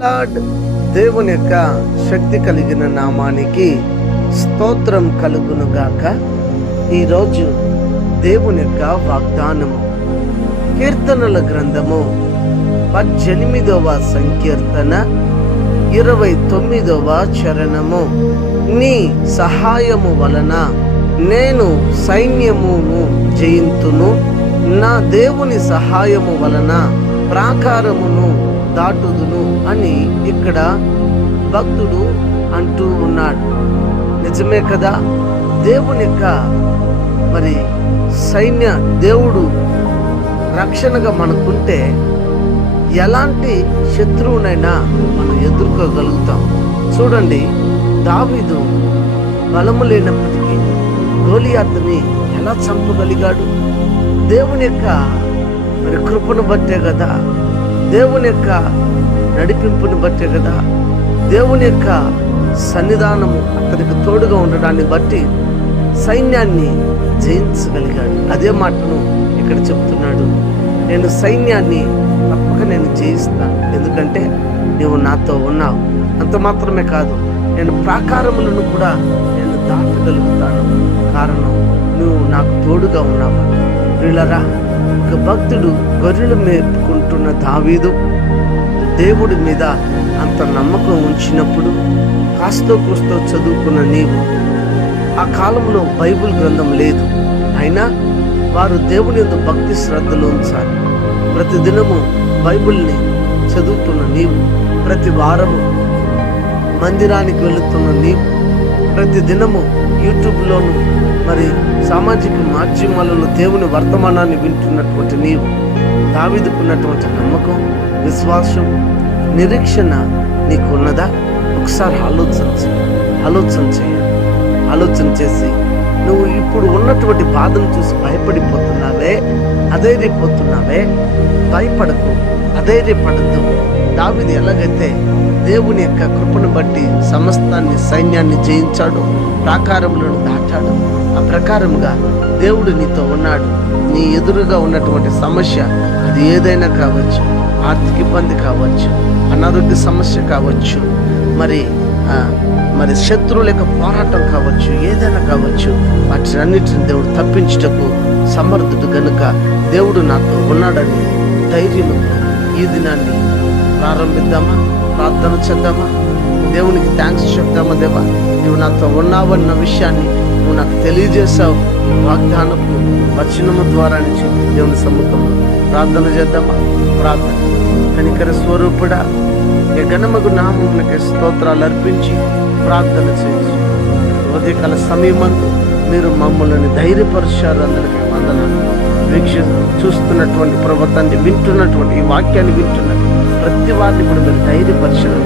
Lord దేవుని యొక్క శక్తి కలిగిన నామానికి స్తోత్రం కలుగునుగాక. ఈరోజు దేవుని యొక్క వాగ్దానము కీర్తనల గ్రంథము 18వ సంకీర్తన 29వ చరణము. నీ సహాయము వలన నేను సైన్యమును జయింతును, నా దేవుని సహాయము వలన ప్రాకారమును దాటుదును అని ఇక్కడ భక్తుడు అంటూ ఉన్నాడు. నిజమే కదా, దేవుని యొక్క సైన్య దేవుడు రక్షణగా మనకుంటే ఎలాంటి శత్రువునైనా మనం ఎదుర్కోగలుగుతాం. చూడండి, దావీదు బలము లేనప్పటికీ గోలియాతుని ఎలా చంపగలిగాడు? దేవుని యొక్క కృపను బట్టే కదా, దేవుని యొక్క నడిపింపుని బట్టే కదా, దేవుని యొక్క సన్నిధానము అతనికి తోడుగా ఉండడాన్ని బట్టి సైన్యాన్ని జయించగలిగాడు. అదే మాటను ఇక్కడ చెప్తున్నాడు. నేను సైన్యాన్ని తప్పక నేను జయిస్తాను, ఎందుకంటే నీవు నాతో ఉన్నావు. అంత మాత్రమే కాదు, నేను ప్రాకారములను కూడా నేను దాటగలుగుతాను, కారణం నువ్వు నాకు తోడుగా ఉన్నావు. వీళ్ళరా, ఒక భక్తుడు గొర్రెలు మేపుకుంటున్న దావీదు దేవుడి మీద అంత నమ్మకం ఉంచినప్పుడు, కాస్తో కూస్తో చదువుకున్న నీవు, ఆ కాలంలో బైబిల్ గ్రంథం లేదు, అయినా వారు దేవుని యందు భక్తి శ్రద్ధలు ఉంచాలి. ప్రతి దినము బైబిల్ని చదువుతున్న నీవు, ప్రతి వారము మందిరానికి వెళుతున్న నీవు, ప్రతి దినము యూట్యూబ్లోను సామాజిక మాధ్యమాలలో దేవుని వర్తమానాన్ని వింటున్నటువంటి నీవు, దావీదుకున్నటువంటి నమ్మకం, విశ్వాసం, నిరీక్షణ నీకున్నదా? ఒకసారి ఆలోచన చేసి నువ్వు ఇప్పుడు ఉన్నటువంటి బాధను చూసి భయపడిపోతున్నావే, అధైర్యపోతున్నావే, భయపడకు, అధైర్యపడద్దు. దావీదు ఎలాగైతే దేవుని యొక్క కృపను బట్టి సమస్తాన్ని సైన్యాన్ని జయించాడు, ప్రాకారములను దాటాడు, ఆ ప్రకారముగా దేవుడు నీతో ఉన్నాడు. నీ ఎదురుగా ఉన్నటువంటి సమస్య అది ఏదైనా కావచ్చు, ఆర్థిక ఇబ్బంది కావచ్చు, అనారోగ్య సమస్య కావచ్చు, మరి శత్రువుల యొక్క పోరాటం కావచ్చు, ఏదైనా కావచ్చు, వాటినన్నిటిని దేవుడు తప్పించుటకు సమర్థుడు గనుక దేవుడు నాతో ఉన్నాడని ధైర్యంతో ఈ దినాన్ని ప్రారంభిద్దామా, ప్రార్థన చేద్దామా, దేవునికి థ్యాంక్స్ చెప్దామా. దేవా, నువ్వు నాతో ఉన్నావన్న విషయాన్ని నువ్వు నాకు తెలియజేశావు. వాగ్దానపు వచనము ద్వారా నుంచి దేవుని సముఖంలో ప్రార్థన చేద్దామా. ప్రార్థన. కనికర స్వరూపుడా, ఏ ఘనమగు నామమునకే స్తోత్రాలు అర్పించి ప్రార్థన చేయొచ్చు. ఉదయకాల సమయమందు మీరు మమ్మల్ని ధైర్యపరిచారు. అందరికీ వందనాలు. చూస్తున్నటువంటి ప్రభుత్వాన్ని వింటున్నటువంటి ఈ వాక్యాన్ని వింటున్న ప్రతి వారిని కూడా మీరు ధైర్యపరిచారు.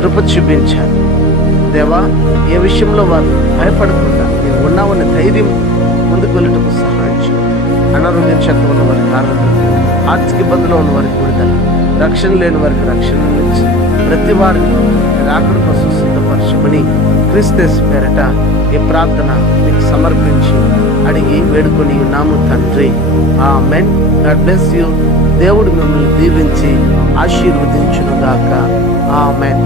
కృప చూపించారు దేవా. ఏ విషయంలో వారు భయపడకుండా నేను ఉన్నామని ధైర్యం ముందుకు వెళ్ళటకు సహాయం చేయండి. అనారోగ్యం చేత ఉన్న వారికి ఆరోగ్యం, ఆర్థిక ఇబ్బందులో ఉన్న వారికి విడుదల, రక్షణ లేని వారికి రక్షణ నుంచి ప్రతి వారిని రాకడ కోసం సిద్ధపరచమని క్రీస్తు పేరట ఈ ప్రార్థన మీకు సమర్పించి అడిగి వేడుకొని నాము తండ్రి, ఆమేన్. God bless you. దేవుడు మిమ్మల్ని దీవించి ఆశీర్వదించును గాక. ఆమేన్.